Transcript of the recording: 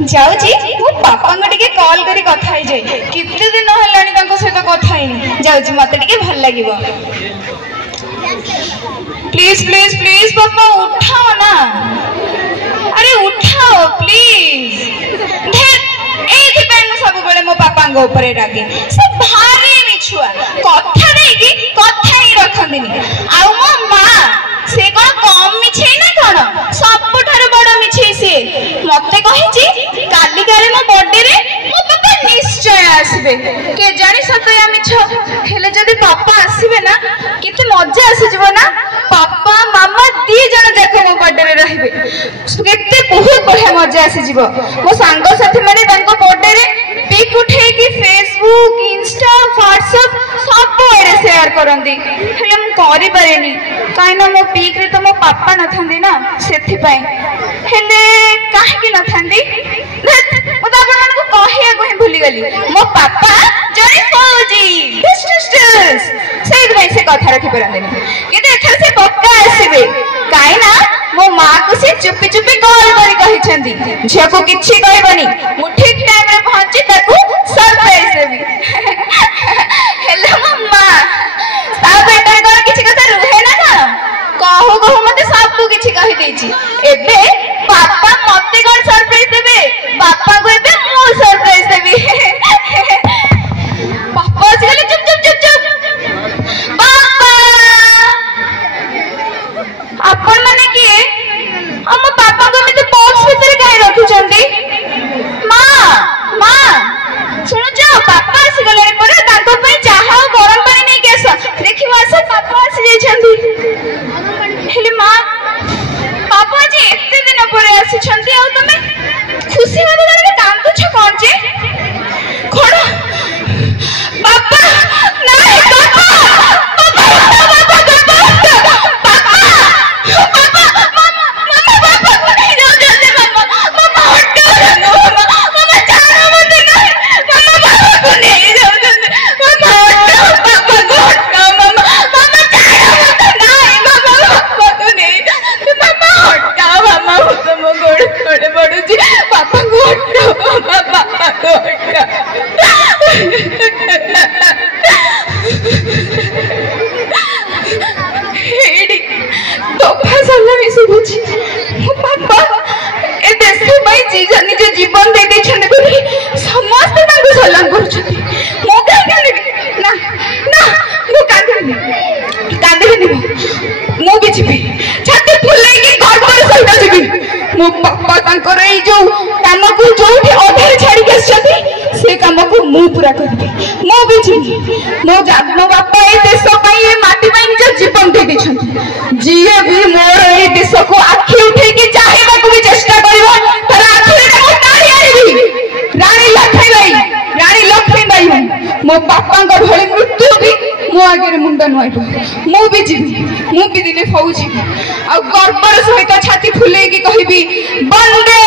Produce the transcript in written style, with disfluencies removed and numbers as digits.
जाऊची मो पापा को टिके कॉल करी कथा ही जाई कितने दिन हेलानी तांको सहित कथा ही जाऊची मते टिके भल लागिवो प्लीज प्लीज प्लीज पापा उठाओ ना अरे उठाओ प्लीज एथि पे सब बेले मो पापा को ऊपर रागे से भारी मिछुआ कथा नै कि कथा ही रखंदिनी आ मो मां से कोन कम मिछे ना कोन सबठार बड़ मिछे से मते कहिची काली काले मो बर्थडे रे मो पापा निश्चय आसीबे के जानी सतया मिछ हेले जदी पापा आसीबे ना किते मजा आसी जबो ना पापा मामा दी जण देखो मो बर्थडे रे रहिबे केते बहुत बढ़िया मजा आसी जीवो मो सांगो साथी माने तांको बर्थडे रे पिक उठे कि फेसबुक इंस्टा व्हाट्सएप सब एरे शेयर करंदी हेले हम करि पारेनी काइना मो पिक रे तो मो पापा न थंदी ना सेथि पई हेले काहे कि न थंदी मो त आपन को कहिया को भूली गली मो पापा जय फौजी डिस्टेंस से भाई से कथा रखि परंदी कि एथर से पक्का आसीबे काइना मो मां को से चुपी चुपी कॉल करी कहि छंदी झिया को किछि कहबनी मु ठीक टाइम रे पहुंची ताकू सरप्राइज देबी हेलो मम्मा ता बेटा कर किछि कथा रुहे ना ना कहू कहू मते सब को किछि कहि देछि एबे पापा मते कोन सरप्राइज देबे पापा को एबे मु सरप्राइज देबी पापा चले चुप चुप चुप चुप पापा अपन माने किए हम पापा को मते बॉक्स भीतर काहे रखु छंदी मां मां सुनो जा पापा आसी गले पर ताको पे चाहा गरम पानी नहीं केस देखिवा से पापा आसी जाई छंदी हेले मां पापा जी एते दिन पर आसी छंदी आ तमे खुशी होबे गले कांदु छ कोन जे खोड़ पापा नहीं जीवन दे दे छने बोली समस्त तांको सलाम करू छथि मो काहे कांदे ना ना मो कांदे नहीं मो भी जीबी छाती फुले की गर्वर सहित जीबी मो पापा तांकर ए जो काम को जोठी अधेर छाड़ी के छथि से काम को मु पूरा करबे मो भी जीबी मो बापा ए देश पई ए माटी पई निज जीवन दे दे छथि जिए भी मोर ए देश को आखी उठे के चाहेबा को भी चेष्टा करिवो पर आखिर रानी लक्ष्मी बाई मो पापा भली मृत्यु भी मो आगे मुंड नुआब मु भी जीवी मु भी दिने फौजी आ गर्वर सहित छाती फुले की कहबी वंदे